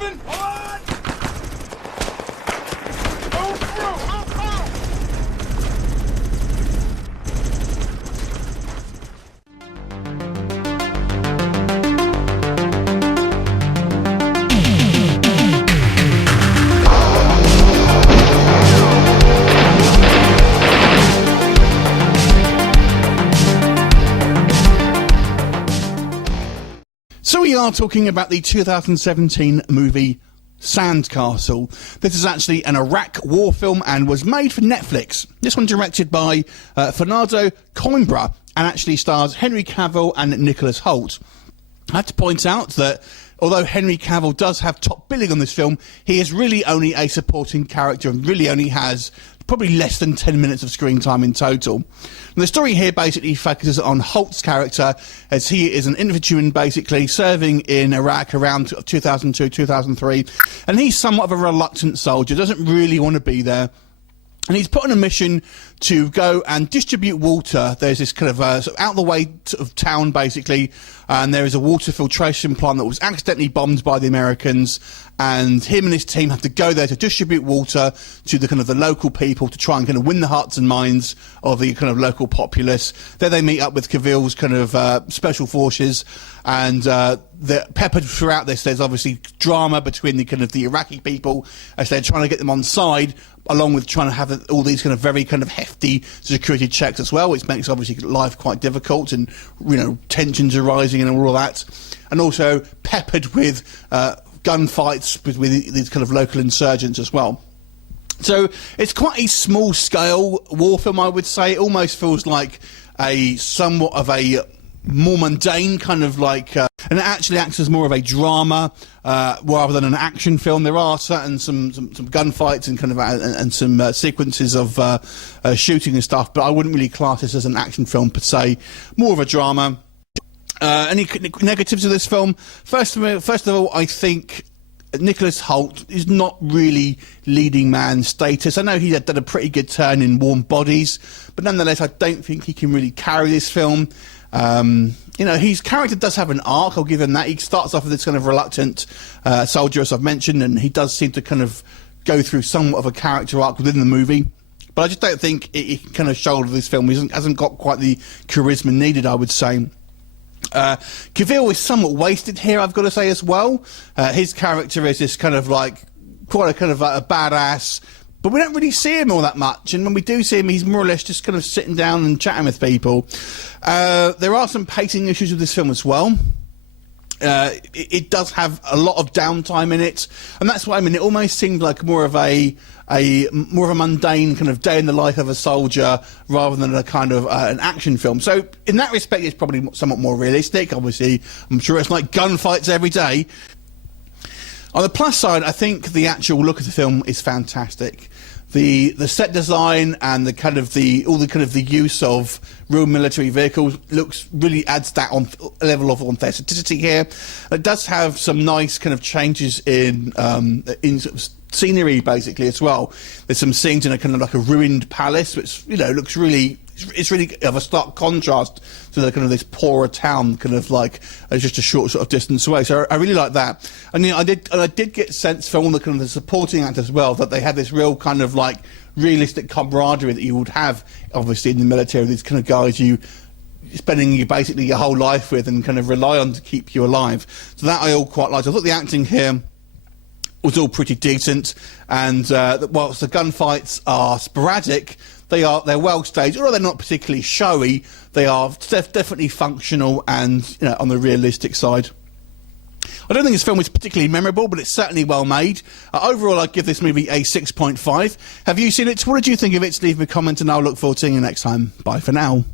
moving! Hold on! Move through! Move through! So we are talking about the 2017 movie Sandcastle. This is actually an Iraq war film and was made for Netflix. This one directed by Fernando Coimbra and actually stars Henry Cavill and Nicholas Hoult. I have to point out that although Henry Cavill does have top billing on this film, he is really only a supporting character and really only has probably less than 10 minutes of screen time in total. And the story here basically focuses on Hoult's character, as he is an infantryman basically serving in Iraq around 2002-2003, and he's somewhat of a reluctant soldier, doesn't really want to be there. And he's put on a mission to go and distribute water. There's this kind of sort of out of the way sort of town, basically, and there is a water filtration plant that was accidentally bombed by the Americans, and him and his team have to go there to distribute water to the kind of the local people to try and kind of win the hearts and minds of the kind of local populace. There they meet up with Cavill's kind of special forces, and they're peppered throughout this. There's obviously drama between the kind of the Iraqi people as they're trying to get them on side, along with trying to have all these kind of very kind of hefty security checks as well, which makes obviously life quite difficult, and you know, tensions arising and all of that, and also peppered with gunfights with these kind of local insurgents as well. So it's quite a small scale war film, I would say. It almost feels like a somewhat of a more mundane kind of like, and it actually acts as more of a drama rather than an action film. There are some gunfights and kind of and some sequences of shooting and stuff, but I wouldn't really class this as an action film per se. More of a drama. Any negatives of this film? First of all, I think Nicholas Hoult is not really leading man status. I know he had done a pretty good turn in Warm Bodies, but nonetheless, I don't think he can really carry this film. You know, his character does have an arc, I'll give him that. He starts off with this kind of reluctant soldier, as I've mentioned, and he does seem to kind of go through somewhat of a character arc within the movie. But I just don't think he can kind of shoulder this film. He hasn't got quite the charisma needed, I would say. Cavill is somewhat wasted here, I've got to say as well. His character is this kind of like quite a kind of a badass, but we don't really see him all that much, and when we do see him, he's more or less just kind of sitting down and chatting with people. There are some pacing issues with this film as well. It does have a lot of downtime in it, and that's what I mean. It almost seemed like more of a mundane kind of day in the life of a soldier rather than a kind of an action film. So in that respect, it's probably somewhat more realistic. Obviously, I'm sure it's like gunfights every day. On the plus side, I think the actual look of the film is fantastic. The set design and the kind of all the use of real military vehicles really adds that on a level of authenticity here. It does have some nice kind of changes in sort of scenery basically as well. There's some scenes in a kind of like a ruined palace, which, you know, looks really, it's really of a stark contrast to the kind of this poorer town, kind of like just a short sort of distance away. So I really like that. And you know, I did get a sense from all the kind of the supporting actors as well that they had this real kind of like realistic camaraderie that you would have obviously in the military. These kind of guys you spending basically your whole life with and kind of rely on to keep you alive. So that I all quite liked. I thought the acting here was all pretty decent, and whilst the gunfights are sporadic, they're well staged. Although they're not particularly showy, they are definitely functional and, you know, on the realistic side. I don't think this film is particularly memorable, but it's certainly well made. Overall, I'd give this movie a 6.5. Have you seen it? What did you think of it? Leave me a comment, and I'll look forward to seeing you next time. Bye for now.